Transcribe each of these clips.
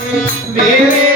Vive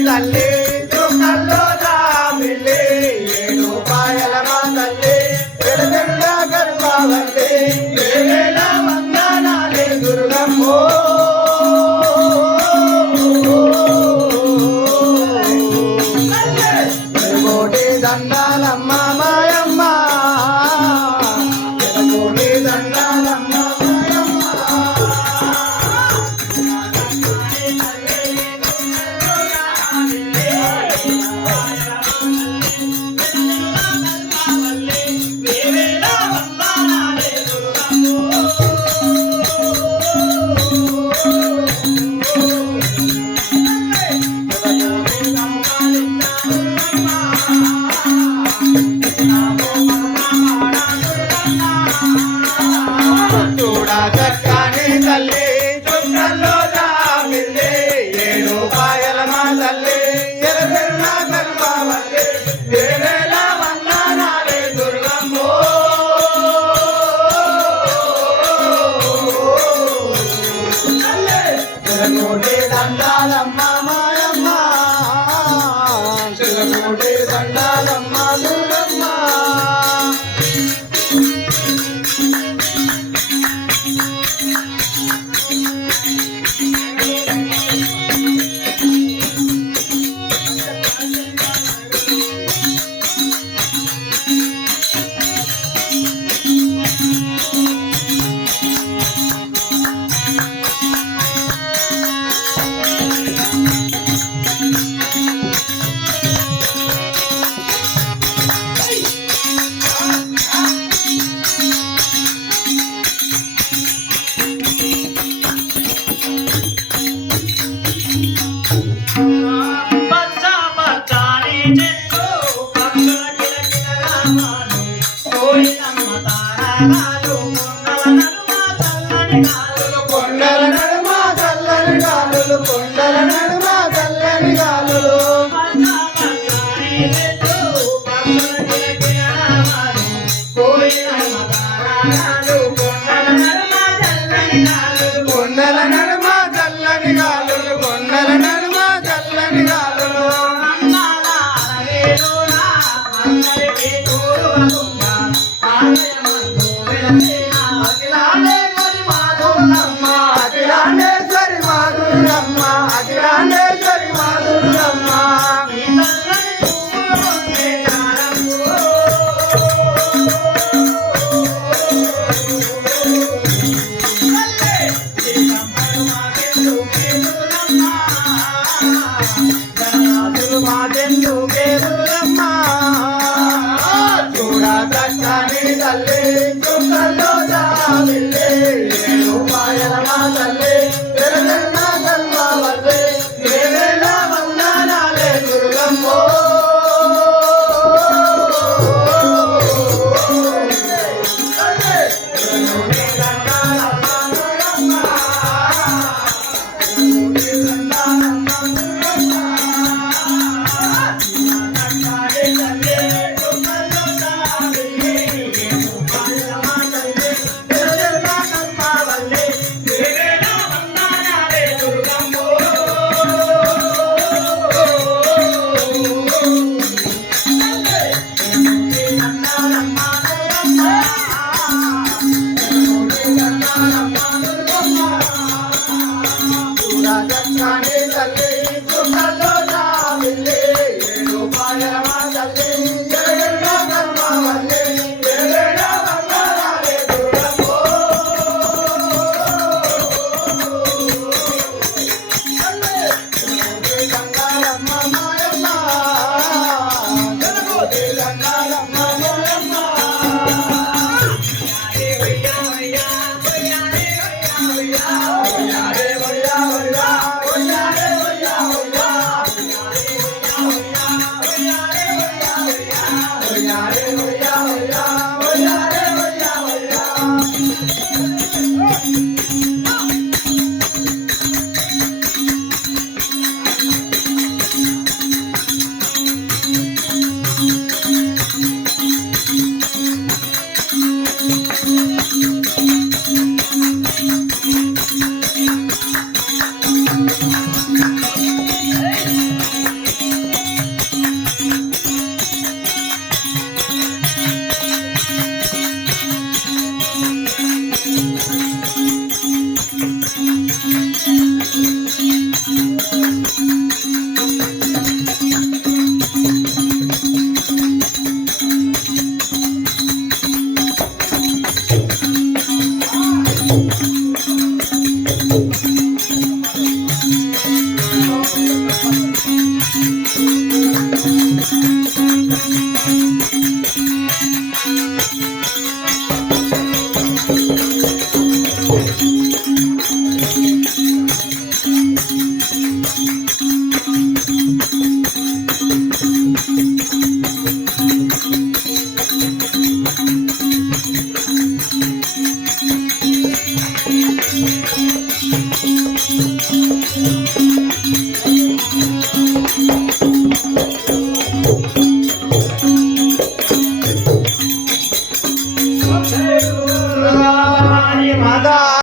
i dale. Thank